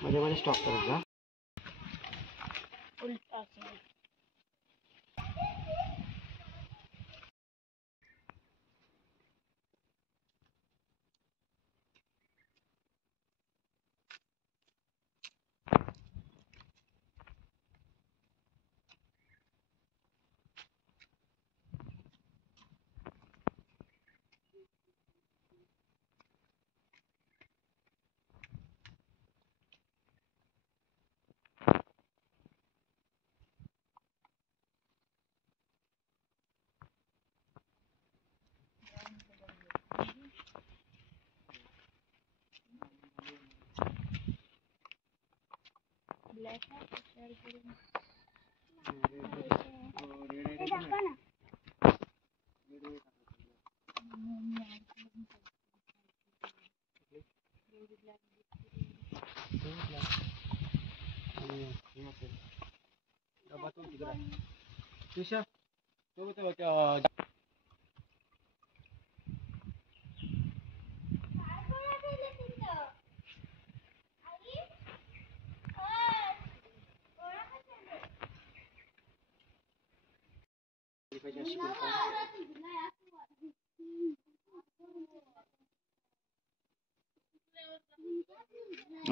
मध्ये मध्ये स्टॉप करत जा.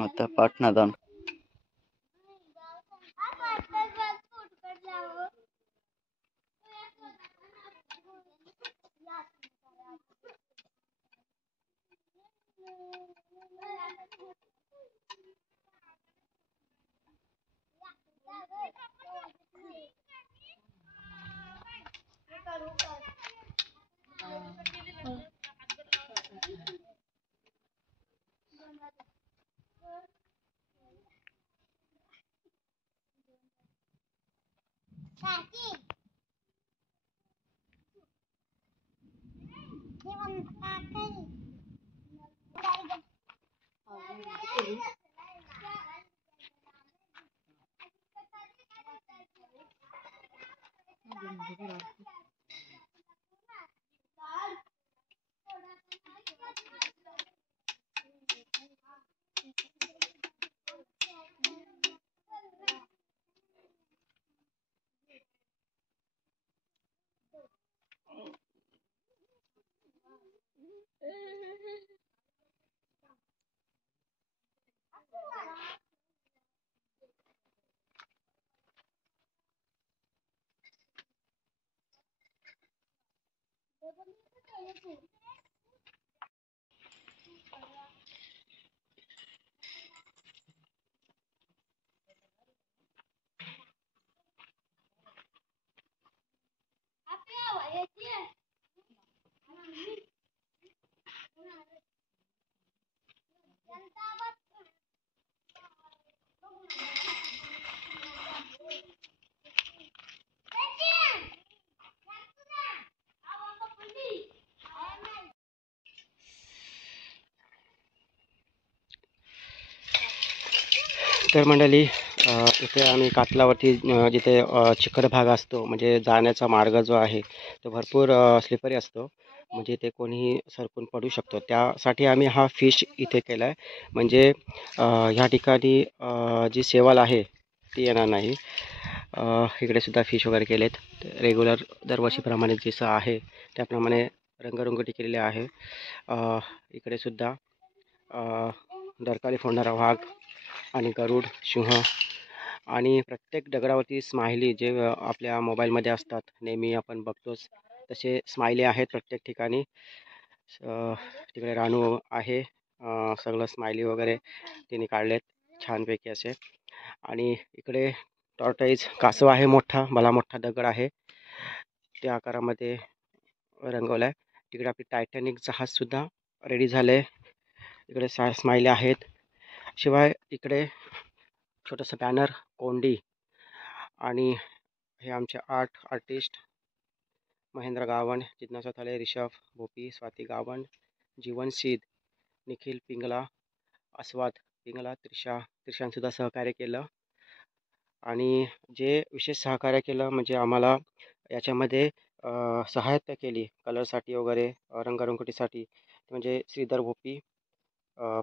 आता पाटणादान तर मंडळी इथे आम्ही कातलावरती जिथे चिखल भाग असतो म्हणजे जाण्याचा मार्ग जो आहे तो भरपूर स्लिपरी असतो म्हणजे ते कोणीही सरकून पडू शकतो. त्यासाठी आम्ही हा फिश इथे केला आहे म्हणजे ह्या ठिकाणी जी सेवाल आहे ती येणार नाही. इकडे सुद्धा फिश वगैरे केलेत रेग्युलर दरवर्षीप्रमाणे जसं आहे त्याप्रमाणे रंगरंगोटी केलेली आहे. इकडे सुद्धा डरकाळी फोडणारा वाघ आणि गरुड सिंह आणि प्रत्येक दगडावरती स्माइली जे आपल्या मोबाईलमध्ये असतात नेहमी आपण बघतोच तसे स्माइली आहेत प्रत्येक ठिकाणी. तिकडे रानू आहे सगळं स्माइली वगैरे तिने काढलेत छानपैकी असे. आणि इकडे टॉर्टाईज कासव आहे मोठा भला मोठा दगड आहे त्या आकारामध्ये रंगवला आहे. तिकडे आपली टायटॅनिक जहाजसुद्धा रेडी झालं आहे इकडे स्माइली आहेत. शिवाय इकडे छोटंसं बॅनर, कोंडी आणि हे आमचे आर्टिस्ट महेंद्र गावंड, जिज्ञासा थाले, रिषभ भोपी, स्वाती गावंड, जीवन सीद, निखिल पिंगला, अस्वाद पिंगला, त्रिशानसुद्धा सहकार्य केलं. आणि जे विशेष सहकार्य केलं म्हणजे आम्हाला याच्यामध्ये सहायता केली कलरसाठी वगैरे, रंगरंगोटीसाठी म्हणजे श्रीधर भोपी,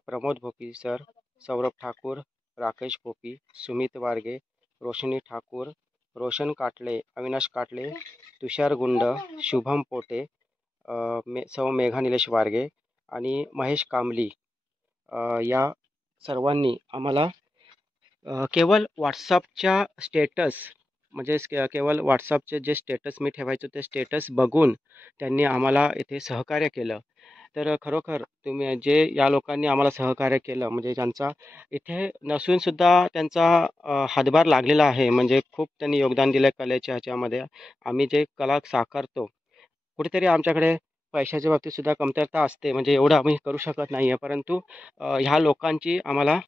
प्रमोद भोपी सर, सौरभ ठाकूर, राकेश भोपी, सुमित वारगे, रोशनी ठाकूर, रोशन काटले, अविनाश काटले, तुषार गुंड, शुभम पोटे, सौ मेघा निलेश वारगे आणि महेश कांबली या सर्वांनी आम्हाला केवळ व्हॉट्सअपच्या स्टेटस म्हणजे केवळ व्हॉट्सअपचे जे स्टेटस मी ठेवायचो ते स्टेटस बघून त्यांनी आम्हाला इथे सहकार्य केलं. तर खरोखर तुम्ही जे या लोकांनी आम्हाला सहकार्य केलं म्हणजे ज्यांचा इथे नसूनसुद्धा त्यांचा हातभार लागलेला आहे. म्हणजे खूप त्यांनी योगदान दिलं कलेच्या ह्याच्यामध्ये. आम्ही जे कला साकारतो कुठेतरी आमच्याकडे पैशाच्या बाबतीत सुद्धा कमतरता असते. म्हणजे एवढं आम्ही करू शकत नाही आहे. परंतु ह्या लोकांची आम्हाला